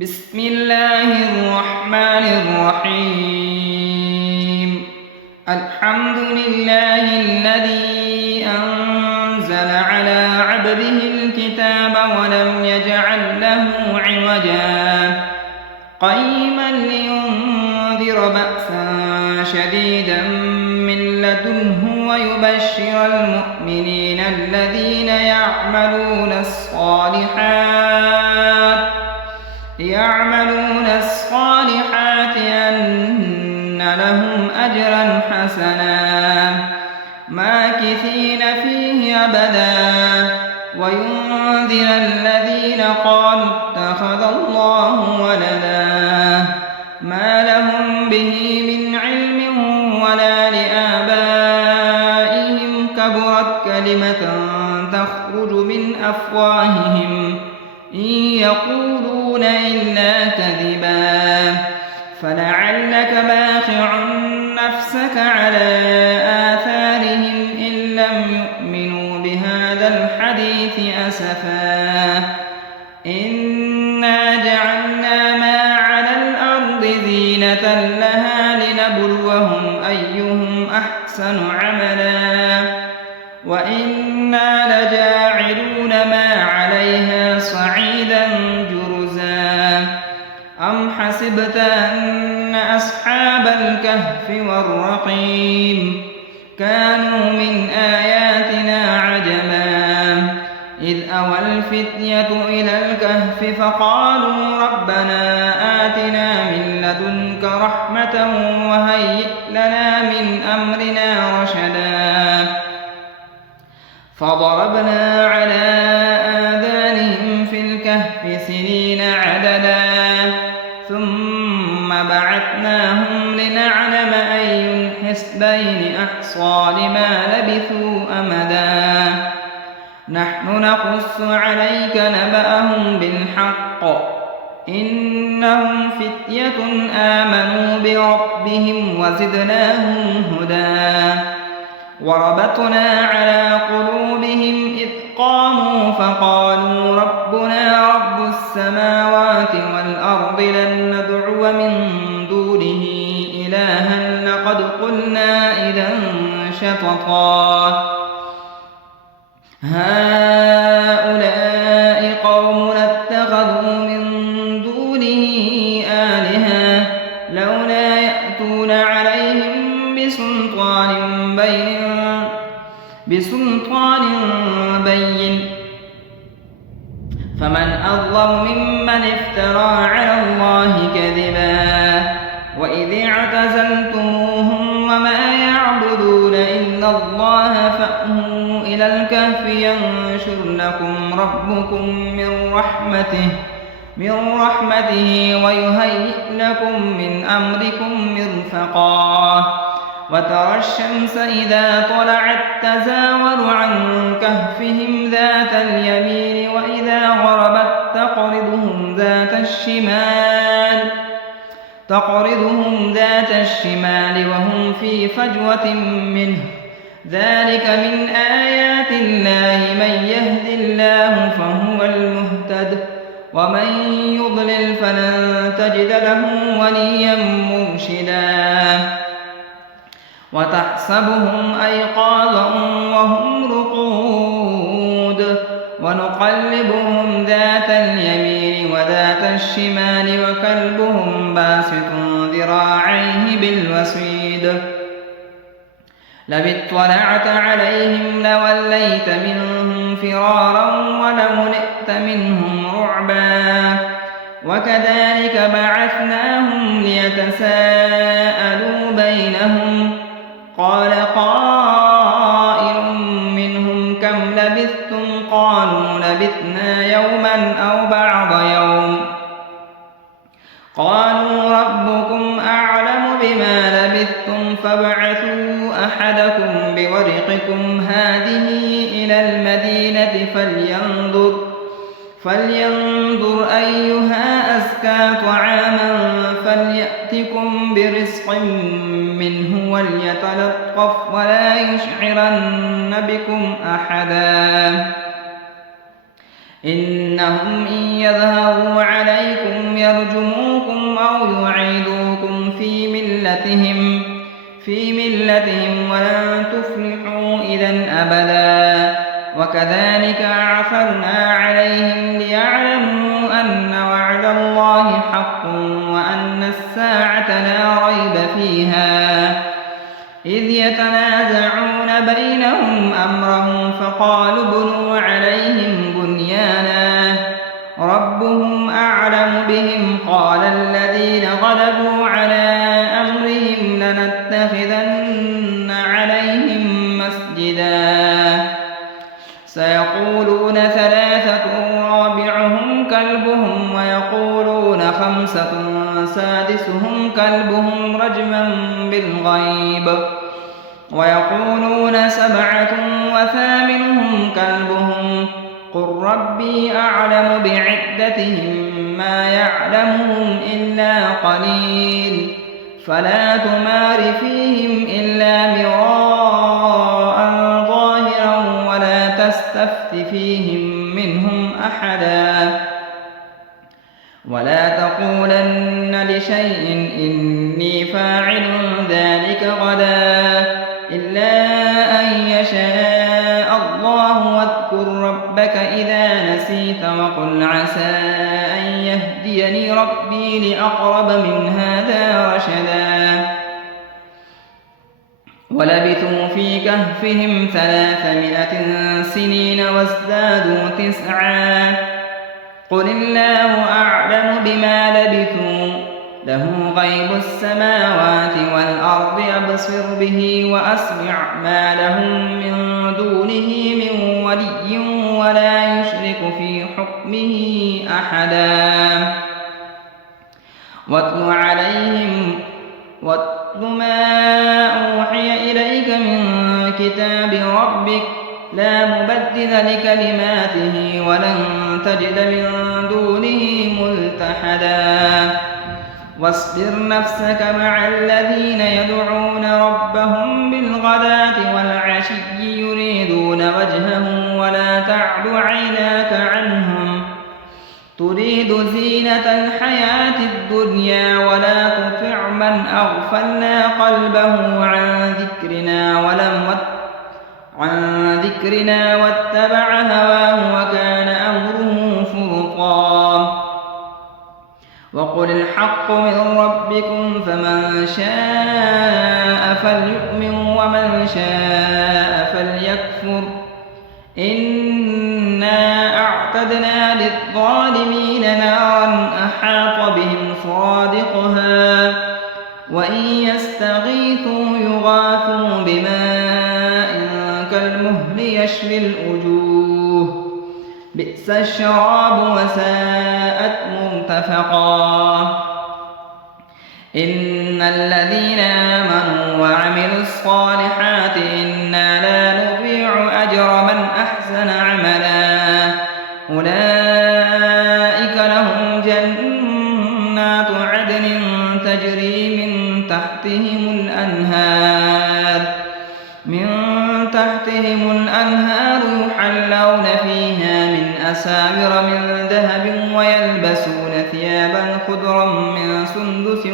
بسم الله الرحمن الرحيم. الحمد لله الذي أنزل على عبده الكتاب ولم يجعل له عوجا قيما لينذر بأسا شديدا من لدنه ويبشر المؤمنين الذين يعملون الصالحات أن لهم أجرا حسنا ماكثين فيه أبدا وينذر الذين قالوا اتخذ الله ولدا ما لهم به من علم ولا لآبائهم كبرت كلمة تخرج من أفواههم إن يقولون إلا كذبا فلعلك باخع نفسك على آثارهم إن لم يؤمنوا بهذا الحديث أسفا إنا جعلنا ما على الأرض زينة لها لنبلوهم أيهم أحسن عملا وإنا لجاعلون ما عليها صعيدا جرزا أم حسبت أن أصحاب الكهف والرقيم كانوا من آياتنا عجبا إذ أوى الفتية إلى الكهف فقالوا ربنا آتنا من لدنك رحمة وهيئ لنا من أمرنا رشدا فضربنا على آذانهم في الكهف سنين عددا ثم بعثناهم لنعلم أي الحزبين أحصى لما لبثوا أمدا نحن نقص عليك نبأهم بالحق إنهم فتية آمنوا بربهم وزدناهم هدى وربطنا على قلوبهم إذ قاموا فقالوا ربنا رب السماوات والأرض لن ندعو من دونه إلها لقد قلنا إذا شططا هؤلاء قومنا اتخذوا من دونه آلهة لولا يأتون عليهم بسلطان بين فمن أظلم ممن افترى على الله كذبا وإذ اعتزلتموهم وما يعبدون إلا الله فأووا إلى الكهف ينشر لكم ربكم من رحمته ويهيئ لكم من أمركم مرفقا وترى الشمس إذا طلعت تزاور عن كهفهم ذات اليمين وإذا غربت تقرضهم ذات الشمال وهم في فجوة منه ذلك من آيات الله من يهد الله فهو المهتد ومن يضلل فلن تجد له وليا مرشدا وتحسبهم أيقاظا وهم رقود ونقلبهم ذات اليمين وذات الشمال وكلبهم باسط ذراعيه بالوصيد لو اطلعت عليهم لوليت منهم فرارا ولملئت منهم رعبا وكذلك بعثناهم ليتساءلوا بينهم قال قائل منهم كم لبثتم قالوا لبثنا يوما أو بعض يوم قالوا ربكم أعلم بما لبثتم فابعثوا أحدكم بورقكم هذه إلى المدينة فلينظر أيها أزكى طعاما فليأتكم برزق منه وليتلطف ولا يشعرن بكم أحدا إنهم إن يظهروا عليكم يرجموكم أو يعيدوكم في ملتهم ولن تفلحوا إذا أبدا. وكذلك عثرنا عليهم ليعلموا أن وعد الله حق وأن الساعة لا ريب فيها، إذ يتنازعون بينهم أمرهم فقالوا ابنوا عليهم بنيانا ربهم أعلم بهم. قال الذين غلبوا على أمرهم لنتخذن عليهم مسجدا. سيقولون ثلاثة رابعهم كلبهم ويقولون خمسة سادسهم كلبهم رجما بالغيب ويقولون سبعة وثامنهم كلبهم قل ربي أعلم بعدتهم ما يعلمهم إلا قليل فلا تمار فيهم إلا مراء ظاهرا ولا تستفت فيهم منهم أحدا ولا تقولن لشيء إني فاعل ذلك غدا إلا أن يشاء الله. واذكر ربك إذا نسيت وقل عسى أن يهديني ربي لأقرب من هذا رشدا. ولبثوا في كهفهم 300 سنين وازدادوا 9 قل الله أعلم بما لبثوا له غيب السماوات والأرض أبصر به وأسمع ما لهم من دونه من ولي ولا يشرك في حكمه أحدا. واتل ما أوحي إليك من كتاب ربك لا مبدل لكلماته ولن تجد من دونه ملتحدا. واصبر نفسك مع الذين يدعون ربهم بالغداة والعشي يريدون وجهه ولا تعد عيناك عنهم تريد زينة الحياة الدنيا ولا تطع من أغفلنا قلبه عن ذكرنا واتبع هواه وكان أمره فرطا. وقل الحق من ربكم فمن شاء فليؤمن ومن شاء فليكفر إنا أعتدنا للظالمين نارا أحاط بهم سرادقها وإن يستغيثوا يغاثوا بماء كالمهل يشوي الوجوه بئس الشراب وساءت مرتفقا. إن الذين آمنوا وعملوا الصالحات إنا لا نضيع أجر من أحسن عملا أولئك لهم جنات عدن تجري من تحتهم الأنهار يحلون فيها من أساور من ذهب ويلبسون ثيابا خضرا من سندس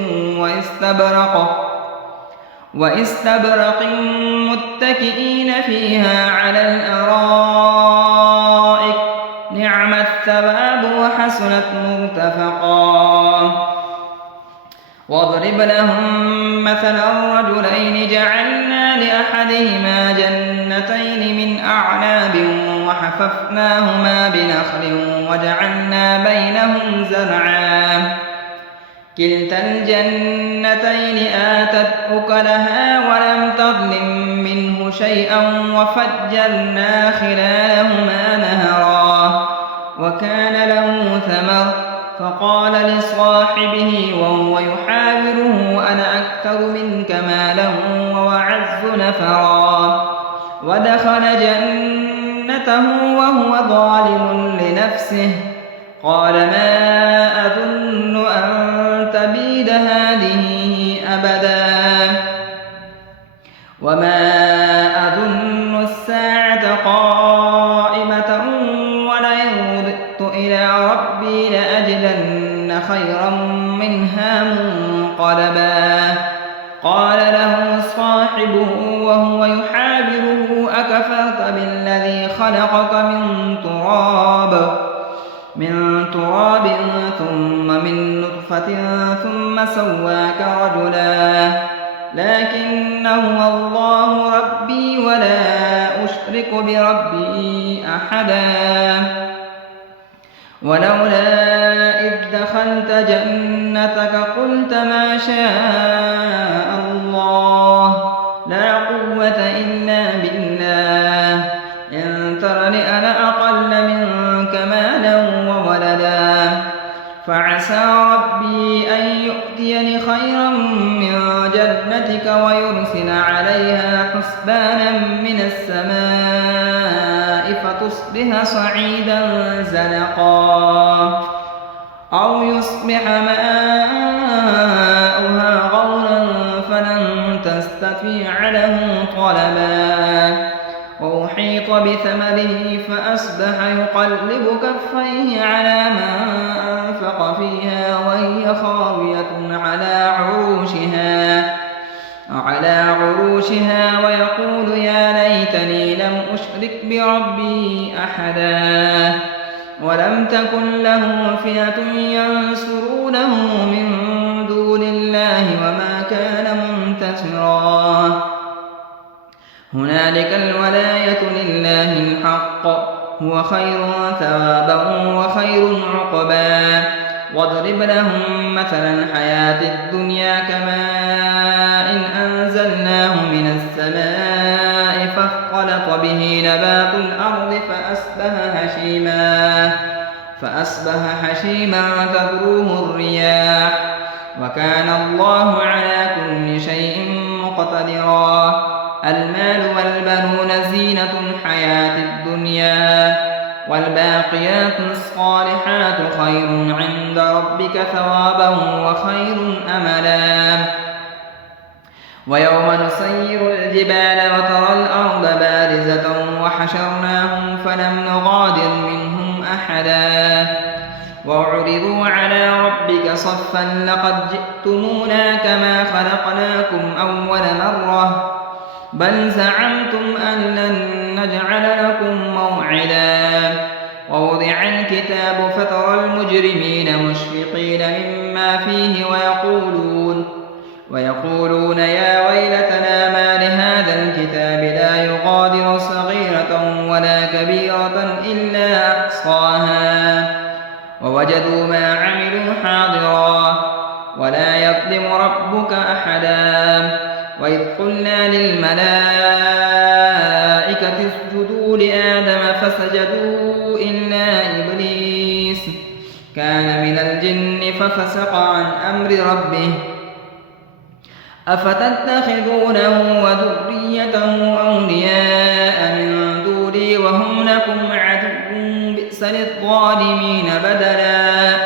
واستبرق متكئين فيها على الأرائك نعم الثواب وحسنت مرتفقا. واضرب لهم مثلا رجلين جعلنا لأحدهما جنتين من أعناب وحففناهما بنخل وجعلنا بينهم زرعا كلتا الجنتين آتت أكلها ولم تظلم منه شيئا وفجرنا خلالهما نهرا وكان له ثمر فقال لصاحبه وهو يحاوره أنا أكثر منك مالا وأعز نفرا ودخل جنته وهو ظالم لنفسه قال ما أظن أن تبيد هذه أبدا وما أظن الساعة قائمة ولئن رددت إلى ربي لأجدن خيرا منها منقلبا قال له صاحبه وهو يحاوره أكفرت بالذي خلقك من تراب ثم من نطفة ثم سواك رجلا لكن هو الله ربي ولا أشرك بربي أحدا ولولا إذ دخلت جنتك قلت ما شاء الله لا قوة إلا بالله إن ترني أنا أقل منك مالا وولدا فعسى ربي أن يؤتيني خيرا من جنتك ويرسل عليها حسبانا من السماء فتصبح صعيدا زلقا أو يصبح ماؤها غورا فلن تستطيع له طلبا وأحيط بثمره فأصبح يقلب كفيه على ما أنفق فيها وهي خاوية على عروشها ويقول يا ليتني لم أشرك بربي أحدا ولم تكن له فئة ينصرونه من دون الله وما كان منتصرا هنالك الولاية لله الحق هو خير ثوابا وخير عقبا واضرب لهم مثلا الحياة الدنيا كماء إن أنزلناه من السماء فاختلط به نبات الأرض فأصبح هشيما تذروه الرياح وكان الله على كل شيء مقتدرا المال والبنون زينة الحياة الدنيا والباقيات الصالحات خير عند ربك ثوابا وخير أملا ويوم نسير الجبال وترى الأرض بارزة وحشرناهم فلم نغادر منهم أحدا وعرضوا على ربك صفا لقد جئتمونا كما خلقناكم أول مرة بل زعمتم أن لن نجعل لكم موعدا ووضع الكتاب فترى المجرمين مشفقين مما فيه ويقولون يا ويلتنا ما لهذا الكتاب لا يغادر صغيرة ولا كبيرة إلا أحصاها ووجدوا ما عملوا حاضرا ولا يظلم ربك أحدا وإذ قلنا للملائكة اسجدوا لآدم فسجدوا إلا إبليس كان من الجن ففسق عن أمر ربه أفتتخذونه وذريته أولياء من دوني وهم لكم عدو بئس للظالمين بدلا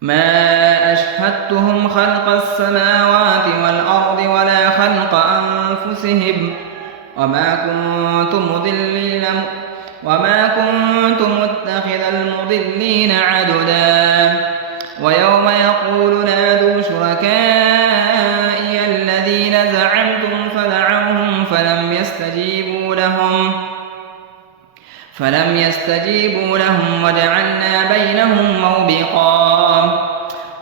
ما أشهدتهم خلق السماوات والأرض ولا خلق أنفسهم وما كنت متخذ المضلين عددا ويوم يقول نادوا شركائي الذين زعمتم فدعوهم فلم يستجيبوا لهم وجعلنا بينهم موبقا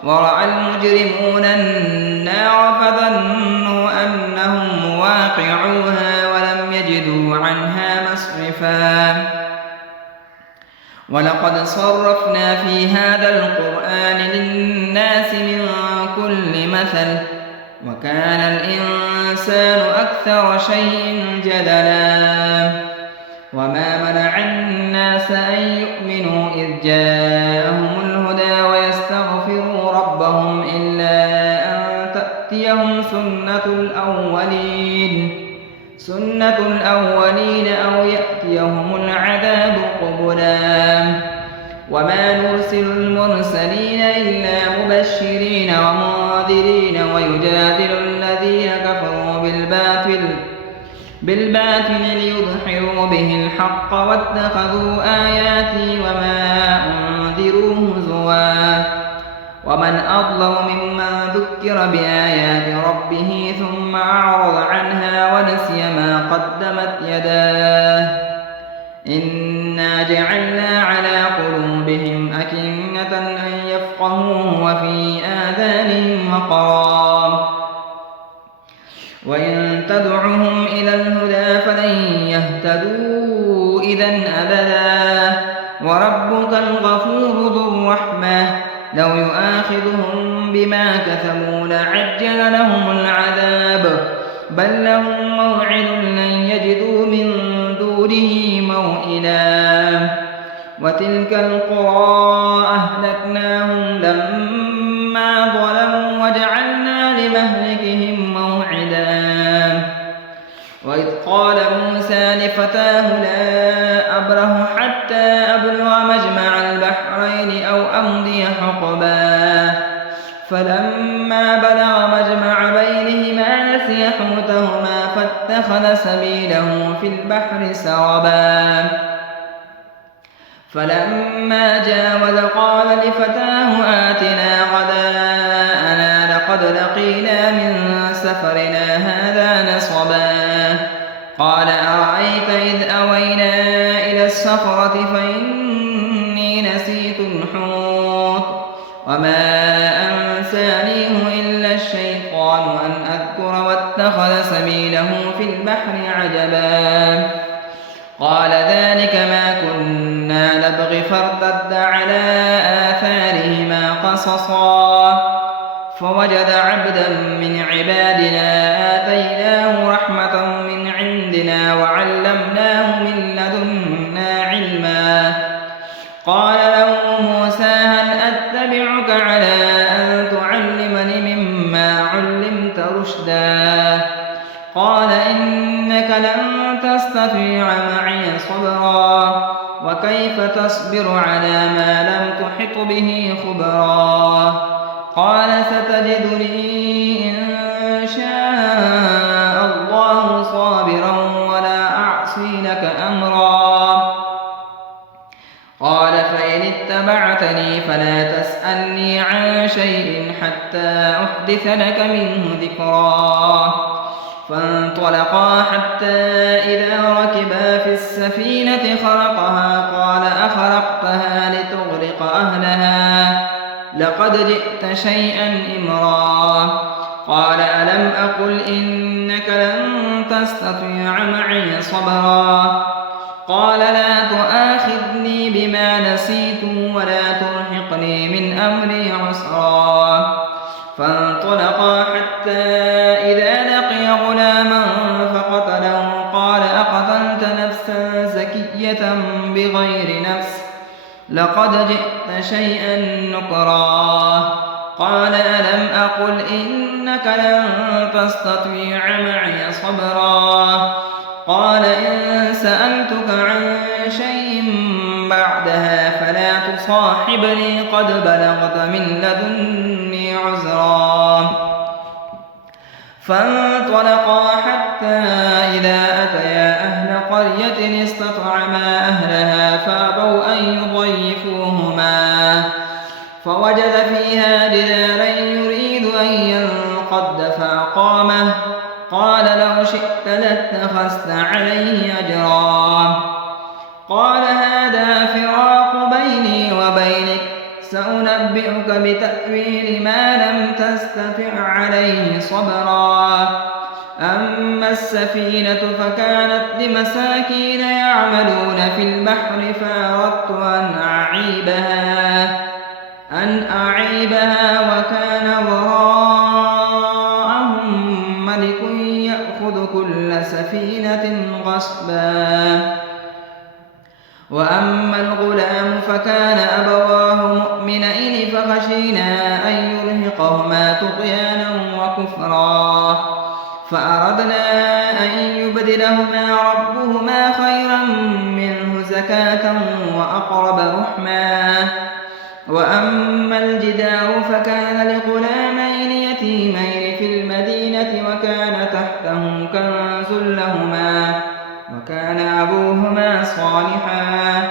ورأى المجرمون النار فظنوا أنهم مواقعوها ولم يجدوا عنها مصرفا ولقد صرفنا في هذا القرآن للناس من كل مثل وكان الإنسان أكثر شيء جدلا وما منع الناس أن يؤمنوا إذ جاءهم الهدى ويستغفروا ربهم إلا أن تأتيهم سنة الأولين أو يأتيهم العذاب قبلا وما نرسل المرسلين إلا مبشرين ومنذرين ويجادل الذين كفروا بالباطل ليدحضوا به الحق واتخذوا آياتي وما أنذروا هزوا هزوا ومن أظلم ممن ذكر بآيات ربه ثم أعرض عنها ونسي ما قدمت يداه إنا جعلنا على قلوبهم أكنة أن يفقهوه وفي آذانهم وقرا وإن تدعهم إلى الهدى فلن يهتدوا إذًا أبدا وربك الغفور ذو الرحمة لو يؤاخذهم بما كسبوا لعجل لهم العذاب بل لهم موعد لن يجدوا من دونه موئلا وتلك القرى أهلكناهم لما ظلموا وجعلنا لمهلكهم موعدا وإذ قال موسى لفتاه لا أبرح حتى أبلغ مجمع البحرين أو أمضي حقبا فلما بلغ مجمع بينهما نسي حوتهما فاتخذ سبيله في البحر سربا فلما جاوز قال لفتاه آتنا غداءنا لقد لقينا من سفرنا هذا نصبا قال أرأيت إذ أوينا إلى الصخرة فإني نسيت الحوت وما أنسانيه إلا الشيطان أن أذكر واتخذ سبيله في البحر عجبا قال ذلك ما كنا نبغي فارتد على آثارهما قصصا فوجد عبدا من عبادنا آتيناه رحمة من عندنا وعلمناه من لدنا علما قال له موسى هل أتبعك على أن تعلمني مما علمت رشدا قال إنك لن تستطيع معي صبرا وكيف تصبر على ما لم تحط به خبرا قال ستجدني إن شاء الله صابرا ولا أعصي لك أمرا قال فإن اتبعتني فلا تسألني عن شيء حتى أحدث لك منه ذكرا فانطلقا حتى إذا ركبا في السفينة خرقها قال أخرقتها لتغرق أهلها لقد جئت شيئا إمرا قال ألم أقل إنك لن تستطيع معي صبرا قال لا تؤاخذني بما نسيت ولا ترهقني من أمري عسرا فانطلقا حتى إذا لقي غلاما فقتله قال أقتلت نفسا زكية بغير نفس لقد جئت شيئا نكرا قال ألم أقل إنك لن تستطيع معي صبرا قال إن سألتك عن شيء بعدها فلا تصاحبني قد بلغت من لدني عذرا فانطلقا حتى إذا أتيا أهل قرية استطعما أهلها فأبوا أن يضيفوهما فوجد فيها جدارا يريد أن ينقض فأقامه قال لو شئت لاتخذت عليه أجرا قال هذا فراق بيني وبينك سأنبئك بتأويل ما لم تستطع عليه صبرا أما السفينة فكانت لمساكين يعملون في البحر فأردت أن أعيبها وكان وراءهم ملك يأخذ كل سفينة غصبا وأما الغلام فكان أبواه مؤمنين فخشينا أن يرهقهما طغيانا وكفرا فأردنا أن يبدلهما ربهما خيرا منه زكاة وأقرب رحما وأما الجدار فكان لغلامين يتيمين في المدينة وكان تحته كنز لهما وكان أبوهما صالحا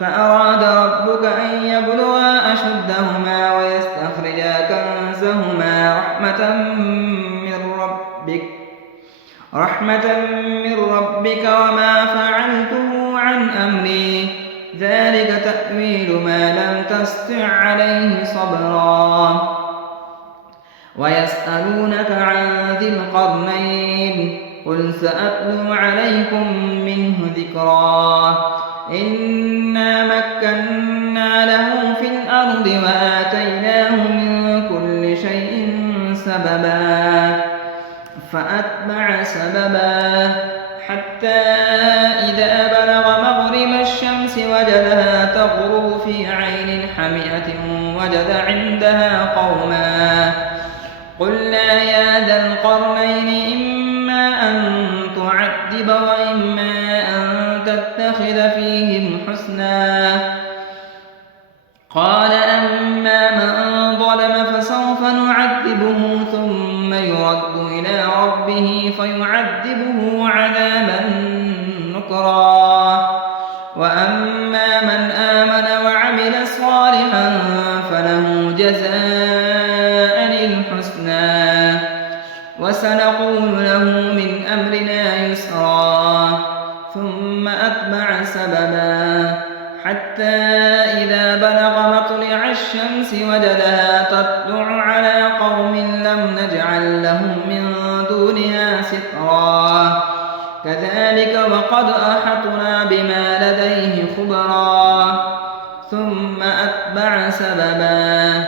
فأراد ربك أن يبلغا أشدهما أشدهما ويستخرجا كنزهما رحمة من ربك وما فعلته عن أمري ذلك تأويل ما لم تسطع عليه صبرا ويسألونك عن ذي القرنين قل سأتلو عليكم منه ذكرا إنا مكنا له في الأرض وآتيناه من كل شيء سببا فأتبع سببا حتى إذا بلغ مغرب الشمس وجدها تغرب في عين حمئة وجد عندها قوما قلنا يا ذا القرنين إما أن تعذب وإما أن تتخذ فيهم حسنا قال أما من ظلم فسوف نعذبه ثم يرد إلى ربه فيعذبه عذابا نكرا وأما من آمن وعمل صالحا فله جزاء الحسنى وسنقول له من أمرنا يسرا ثم أتبع سببا حتى إذا بلغ مطلع الشمس وجدها تطلع على قوم لم نجعل لهم من دونها سترا كذلك وقد أحطنا بما لديه خبرا ثم أتبع سببا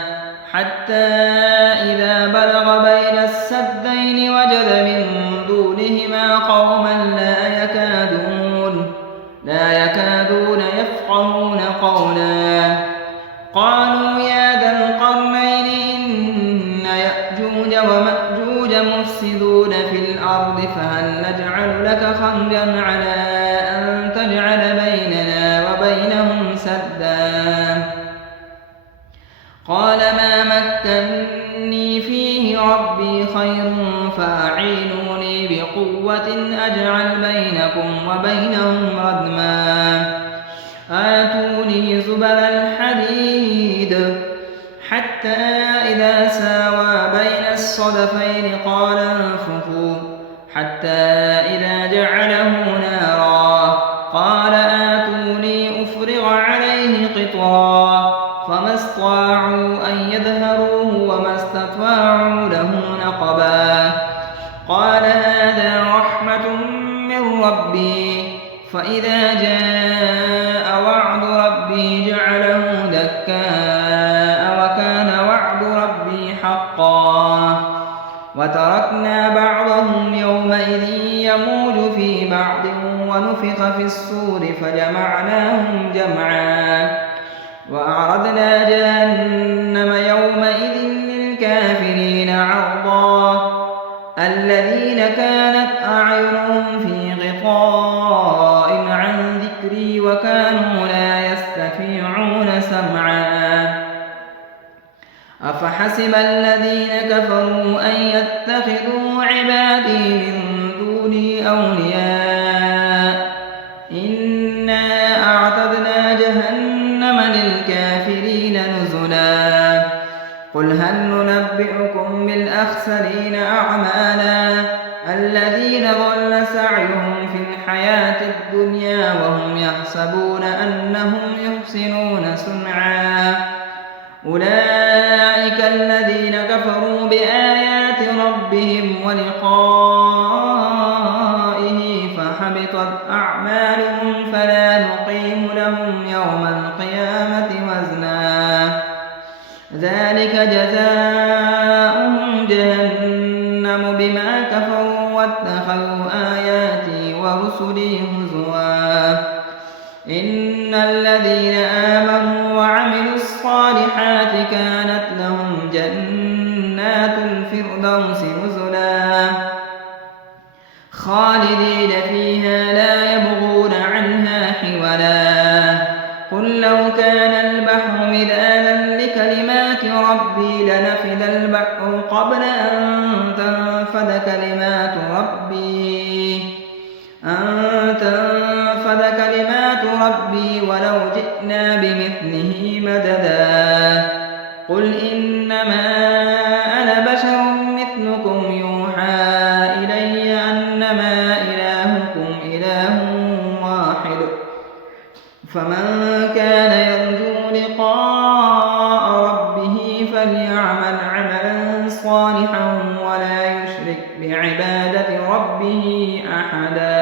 حتى إذا بلغ بين السدين وجد من دونهما قوما لا يكادون يفقهون قولا قالوا يا ذا القرنين إن يأجوج ومأجوج مفسدون في الأرض فهل نجعل لك خرجا على أن تجعل بيننا وبينهم سدا قال ما مكني فيه ربي خير فأعينوني بقوة أجعل بينكم وبينهم ردما آتوني زبر الحديد حتى إذا ساوى بين الصدفين قال انفخوا حتى إذا جعله نارا قال آتوني أفرغ عليه قطرا فما استطاعوا أن يظهروه وما استطاعوا له نقبا قال هذا رحمة من ربي فإذا جاء وعد ربي جعله دكاء وكان وعد ربي حقا وتركنا بعضهم يومئذ يموج في بعض ونفخ في الصور فجمعناهم جمعا وأعرضنا جهنم يومئذ للكافرين عرضا الذين كانت أعينهم في غطاء عن ذكري وكانوا لا يستطيعون سمعا أفحسب الذين كفروا أن يتخذوا عبادي من دوني أولياء إنا أعتدنا جهنم للكافرين نزلا قل هل ننبئكم بالأخسرين أعمالا الذين ضل سعيهم في الحياة الدنيا وهم يحسبون أنهم يحسنون صنعا أولئك الذين كفروا بآيات ربهم ولقائه فحبطت أعمالهم فلا نقيم لهم يوم القيامة وزنا ذلك جزاؤهم جهنم بما كفروا واتخذوا آياتي ورسلي هزوا إن الذين آمنوا وعملوا الصالحات كانت لهم جنات الفردوس نزلا خالدين فيها لا يبغون عنها حولا قل لو كان البحر مدادا لكلمات ربي لنفد البحر قبل أن تنفد كلمات ربي ولو جئنا بمثله مددا إنما أنا بشر مثلكم يوحى إلي أنما إلهكم إله واحد فمن كان يرجو لقاء ربه فليعمل عملا صالحا ولا يشرك بعبادة ربه أحدا